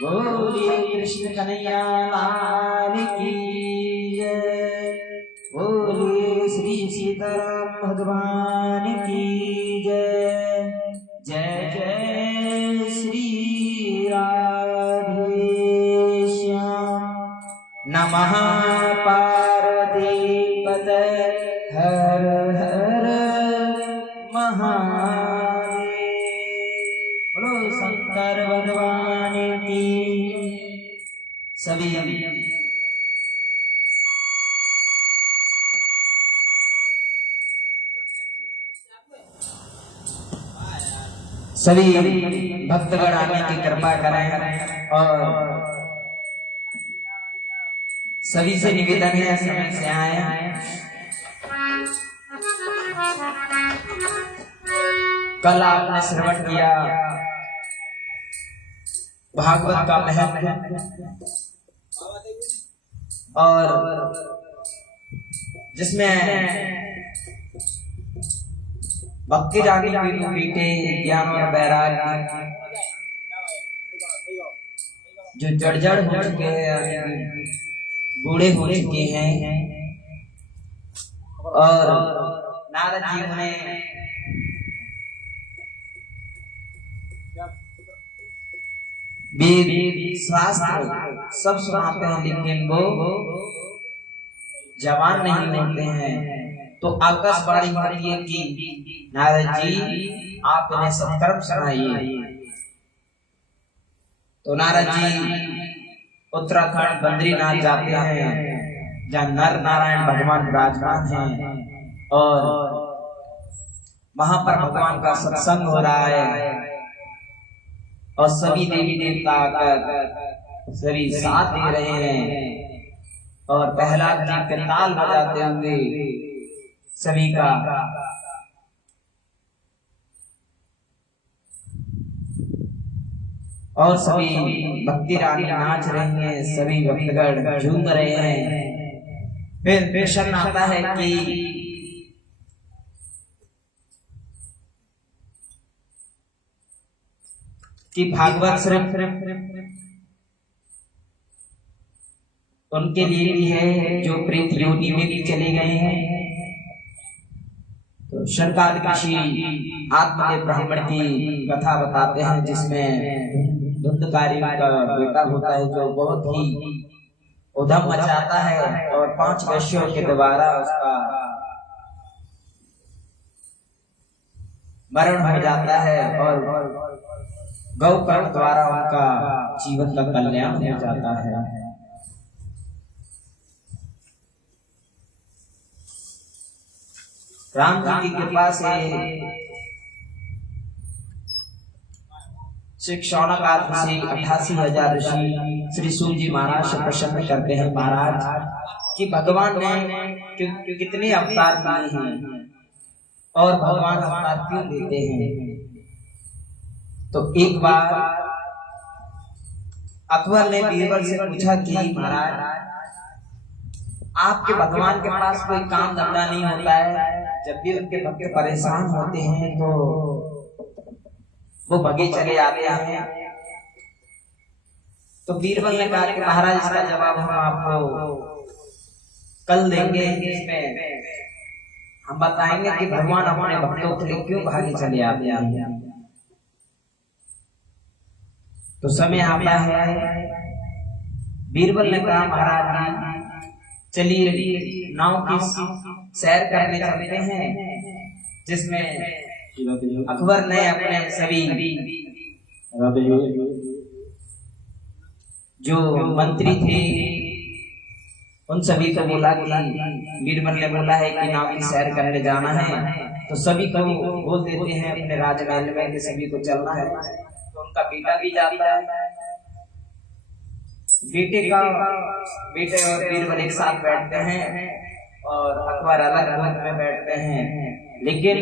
बोलिए कृष्ण कन्हैया लाल की जय। बोलिए श्री सीताराम भगवान की जय। जय जय श्री राधे श्याम। नमः पार्वती पते हर हर महादेव। बोलो शंकर भगवान की। सभी भक्तगण आने की कृपा करें और सभी से निवेदन है समय से आए। कल आपने श्रवण किया भागवत का महत्व। और जिसमें भक्ति रानी के बेटे ज्ञान और वैराग्य जो जड़ हो चुके हैं, बूढ़े हो चुके हैं, और नारद जी उन्हें वेद शास्त्र सब सुनाते हैं, लेकिन वो जवान नहीं होते हैं। तो आकाशवाणी होती है कि नारद जी आप इन्हें सत्कर्म सुनाइए। तो नारद जी उत्तराखंड बद्रीनाथ जाते हैं, जहाँ नर नारायण भगवान विराजमान हैं, और वहां पर भगवान का सत्संग हो रहा है, और सभी देवी देवता आकर सभी साथ दे रहे हैं, और प्रहलाद जी के ताल बजाते हुए सभी का और सभी भक्ति रानी नाच रही हैं, सभी भक्तगण झूम रहे हैं। फिर प्रश्न आता है कि भागवत सिर्फ उनके लिए भी है जो प्रेत योनि में भी चले गए हैं। तो शंकर ऋषि आत्मदेव ब्राह्मण की कथा बताते हैं, जिसमें धुंधकारी का बेटा होता है जो बहुत ही उधम मचाता है, और 5 वैश्यों के द्वारा उसका मरण हो जाता है, और गौकर्ण द्वारा उनका जीवन का कल्याण हो जाता है। राम जी की कृपा से शौनक आदि से 88,000 ऋषि श्री सूर्य जी महाराज से प्रसन्न करते हैं, महाराज कि भगवान ने कितने अवतार किए हैं और भगवान अवतार क्यों लेते हैं। तो एक बार अकबर ने बीरबल से पूछा कि महाराज आपके भगवान के पास कोई काम धंधा नहीं होता है, जब भी उनके भक्त परेशान होते हैं तो वो भगे चले आते हैं। तो बीरबल ने कहा कि महाराज इसका जवाब हम आपको कल देंगे, इसमें हम बताएंगे कि भगवान अपने भक्तों के लिए क्यों भागे चले आते हैं। तो समय आता है, बीरबल ने कहा महाराज चलिए नाव की सैर करने चलते हैं, जिसमें अकबर ने अपने सभी जो मंत्री थे उन सभी को बोला कि बीरबल ने बोला है कि नाव की सैर करने जाना है। तो सभी को बोल देते हैं अपने राजमहल में कि सभी को चलना है। तो उनका बेटा भी जाता है, बेटे और बीरबल एक साथ बैठते हैं और अकबर अलग अलग में बैठते हैं। लेकिन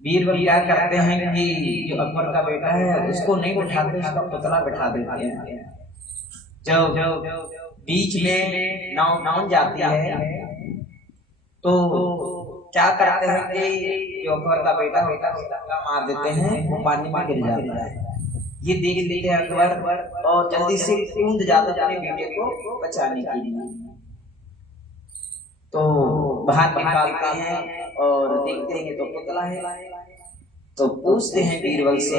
बीरबल क्या करते हैं कि जो अकबर का बेटा है उसको नहीं बिठाते, उसका पुतला बिठा देते हैं। जब बीच में नाव जाती है तो क्या करते हैं कि जो अकबर का बेटा होता है उसका मार देते हैं, वो पानी में गिर जाता है। ये देख लेते हैं अकबर और जल्दी से कूद जाता है अपने बेटे को बचाने के लिए। तो बाहर निकालते हैं और देखते हैं तो पुतला है। तो पूछते हैं बीरबल से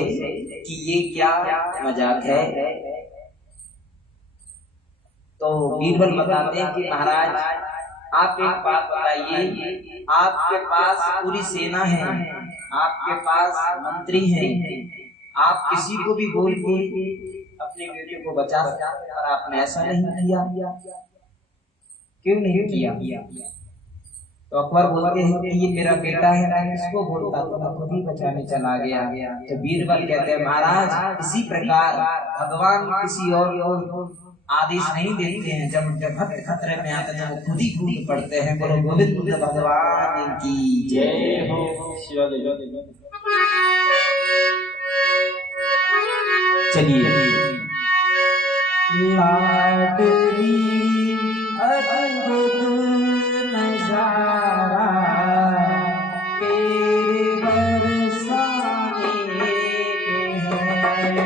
कि ये क्या मजाक है। तो बीरबल बताते हैं कि महाराज आप एक बात बताइए, आपके पास पूरी सेना है, आपके पास मंत्री हैं, आप किसी को भी बोल के अपने बेटे को बचा सकते, पर आपने ऐसा नहीं किया, क्यों नहीं किया? तो अकबर बोलते हैं कि ये मेरा बेटा है, मैं किसको बोलता तो मैं खुद ही बचाने चला गया। तो बीरबल कहते हैं महाराज इसी प्रकार भगवान किसी और आदेश नहीं देते हैं, जब भक्त खतरे में आते हैं वो खुद ही कूद पड़ते हैं। बोलो गोविंद भगवान की जय हो। चलिए लाडली अद्भुत नजारा तेरे बरसाने में है।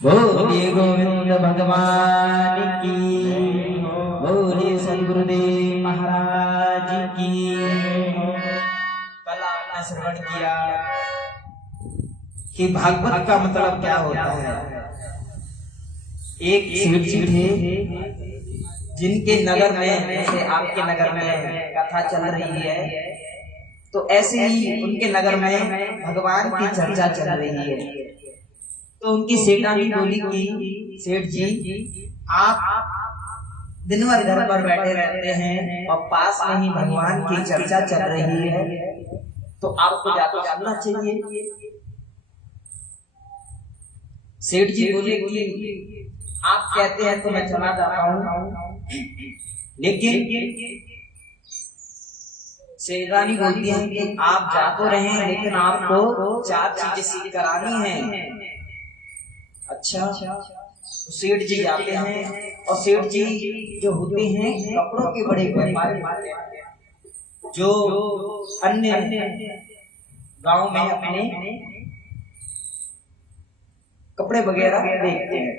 बोलिए गोविंद भगवान की, बोलिए सदगुरुदेव महाराज की। कल आपने श्रवण किया कि भागवत का मतलब क्या होता है। एक सेठ जी थे जिनके नगर में, जैसे आपके नगर में कथा चल रही है, तो ऐसे ही उनके नगर में भगवान की चर्चा चल रही है। तो उनकी सेठानी बोली कि सेठ जी, आप दिन भर घर पर बैठे रहते हैं और पास में ही भगवान की चर्चा चल रही है, तो आपको जाकर सुनना चाहिए। सेठ जी बोले कि आप कहते हैं तो मैं चला जाता हूँ, लेकिन सेठानी बोलती है कि आप जा तो रहे, लेकिन आपको 4 चीजें सीख करानी है। अच्छा, तो सेठ जी जाते हैं और सेठ जी जो होते हैं कपड़ों के बड़े व्यापारी, जो अन्य गांव में अपने कपड़े वगैरह देखते हैं।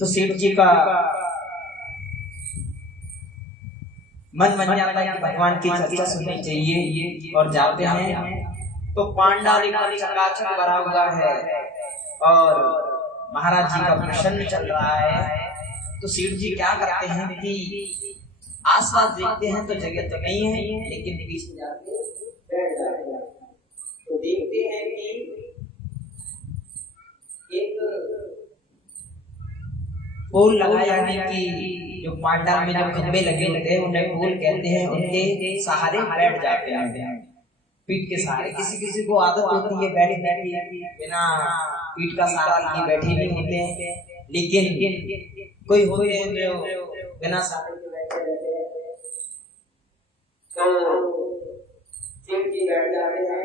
तो सेठ जी का मन बन जाता है कि भगवान की चर्चा सुननी चाहिए, और जाते हैं तो पांडाली का चकाचक भरा हुआ है और महाराज जी का प्रसन्न चल रहा है। तो सेठ जी क्या करते हैं कि आसपास देखते हैं तो जगह तो नहीं है, लेकिन बीच में जाके बैठ जाते हैं। तो देखते हैं कि एक फूल लगाया, यानी कि जो पांडाल में जो खंबे लगे होते हैं उन्हें फूल कहते हैं, उनके सहारे बैठ जाते हैं, पीठ के सहारे। किसी किसी को आदत होती है बैठने की, बिना पीठ का सहारा लिए बैठे नहीं होते हैं, लेकिन कोई होते हैं जो बिना सहारे के बैठे रहते हैं। तो सेठ जी बैठ जाते हैं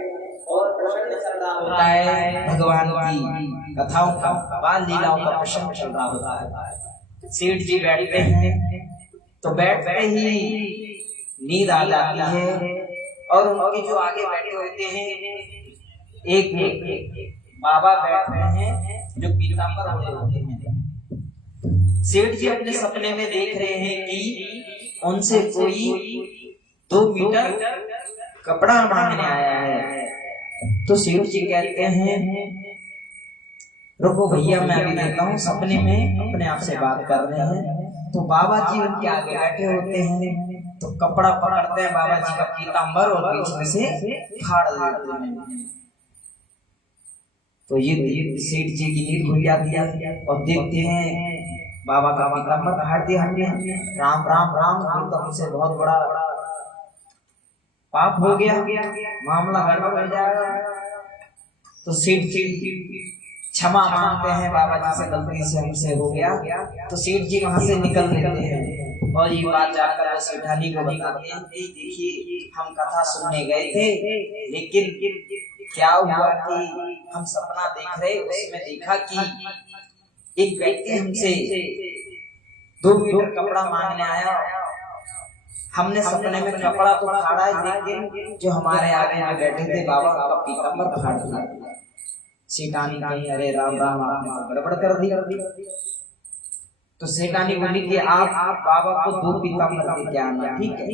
और प्रसन्न चल रहा होता है, भगवान की कथाओं का, बाल लीलाओं का प्रसन्न चल रहा होता है। सेठ जी बैठते हैं तो बैठते ही नींद आ जाती है, और उनके जो आगे बैठे होते हैं एक बाबा बैठते हैं जो पीतांबर ओढ़े होते हैं। सेठ जी अपने सपने में देख रहे हैं कि उनसे कोई 2 मीटर कपड़ा मांगने आया है। तो सेठ जी कहते हैं रुको भैया मैं अभी देता हूँ। सपने में अपने आप से बात कर रहे हैं तो बाबा जी उनके आगे बैठे होते हैं, तो कपड़ा पकड़ते हैं बाबा जी का पीतांबर और बीच में से फाड़ देते हैं। तो ये सेठ जी की नींद खुल जाती है और देखते हैं बाबा का पीतांबर फाड़ दिया हमने। राम राम राम, तो हमसे बहुत बड़ा पाप हो गया, मामला गड़बड़ हो जाएगा। तो सेठ जी क्षमा मांगते हैं बाबा जी से, गलती से हमसे हो गया। तो सेठ जी वहां से निकल लेते हैं और ये बात जाकर सेठानी को बताते हैं कि देखिए हम कथा सुनने गए थे, लेकिन क्या हुआ कि हम सपना देख रहे, उसमें देखा कि एक व्यक्ति हमसे 2 मीटर कपड़ा मांगने आया। हमने सपने में कपड़ा तो फाड़ा है, लेकिन जो हमारे आगे जो बैठे थे बाबा का पीतांबर फाड़ दिया। सेठानी कही अरे राम राम आपने तो गड़बड़ कर दी। तो सेठानी बोली कि आप बाबा को 2 पीतांबर दे के आना, ठीक है।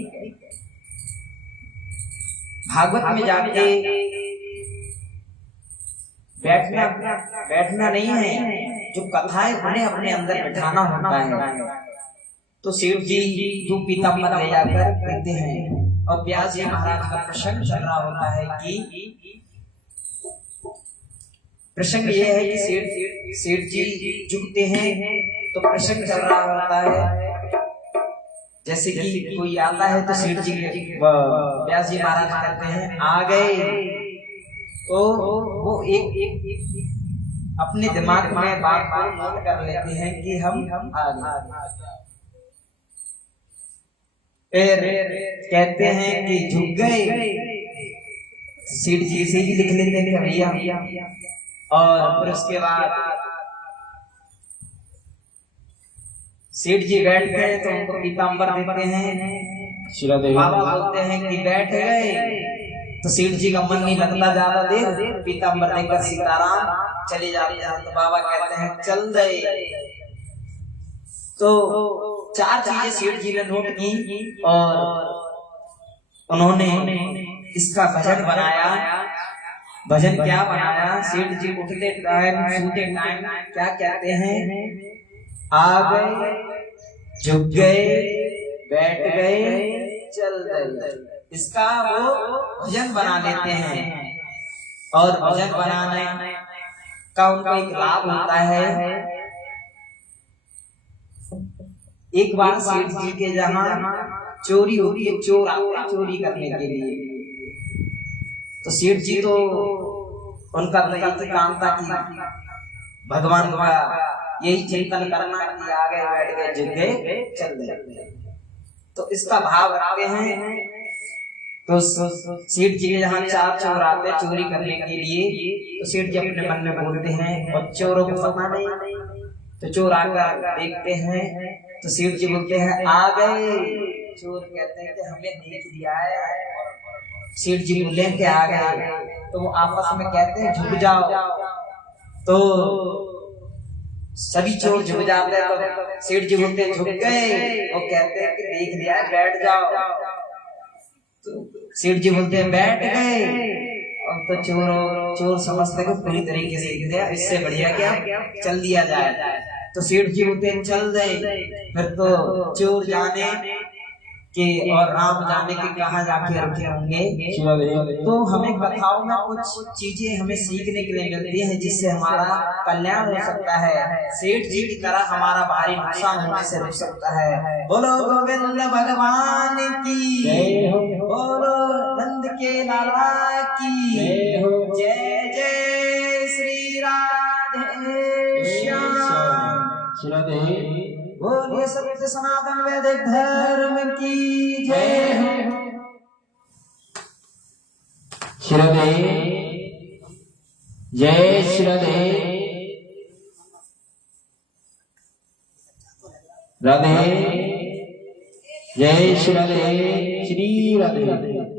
भागवत में जाके बैठना नहीं है, जो कथा है उन्हें अपने अंदर बिठाना होता है। तो सेठ जी 2 पीतांबर ले जाकर देते हैं और व्यास जी महाराज का प्रसंग चल रहा होता है कि प्रसंग ये है कि सेठ जी झुकते हैं, तो प्रसंग चल रहा होता है। जैसे कि कोई आता है तो सेठ जी व्यास जी महाराज कहते हैं आ गए, तो वो एक अपने दिमाग में बात को नोट कर लेते हैं कि हम आ गए। फिर कहते हैं कि झुक गए, सेठ जी से ही लिख लेते हैं भैया। और फिर उसके बाद सेठ जी बैठ गए तो उनको पीतांबर देते हैं। बाबा बोलते हैं कि बैठ गए, तो सेठ जी का मन नहीं लगता ज्यादा देर, पीतांबर देकर सीताराम चले जाते हैं। तो बाबा कहते हैं चल गए। तो 4 चीजें सेठ जी ने नोट की और उन्होंने इसका भजन बनाया। भजन क्या बनाया? सेठ जी उठते टाइम सोते टाइम क्या कहते हैं? आ गए, झुक गए, बैठ गए, चल गए। इसका वो भजन बना लेते हैं। और भजन बनाने का उनको एक लाभ होता है। एक बार सेठ जी के जहाँ चोरी होती है, चोर आते हैं चोरी करने के लिए। तो सेठ जी तो उनका तो यही काम था कि भगवान का यही चिंतन करना कि आ गए, बैठ गए, झुक गए, चल गए। तो इसका भाव रखते हैं। तो सेठ जी के यहाँ 4 चोर आते हैं चोरी करने के लिए। तो सेठ जी अपने मन में बोलते हैं और चोरों को पता नहीं। तो चोर आकर देखते हैं तो सेठ जी बोलते हैं आ गए। चोर कहते हैं कि हमें देख लिया है। सेठ जी बोले कि आ गए। तो वो आपस में कहते हैं झुक जाओ। तो सभी चोर झुक जाते हैं। तो सेठ जी बोलते हैं झुक गए। वो कहते हैं कि देख लिया है, बैठ जाओ। तो सेठ जी बोलते हैं बैठ गए। अब तो चोर समझते हैं पूरी तरीके से दिया, इससे बढ़िया क्या चल दिया जाए। तो सेठ जी बोलते हैं चल गए। फिर तो चोर जाने कि और राम जाने के कहाँ जाके रखे होंगे। तो हमें कथाओं में कुछ चीजें हमें सीखने के लिए मिलती है जिससे हमारा कल्याण हो सकता है। सेठ जी की तरह हमारा भारी नुकसान होने से रुक सकता है। बोलो गोविंद भगवान की, बोलो नंद के लाला की जय। जय श्री राधे श्याम। बोलिए सत्य सनातन वैदिक धर्म की जय। श्रद्धे जय श्रद्धे राधे जय श्रद्धे श्री राधे।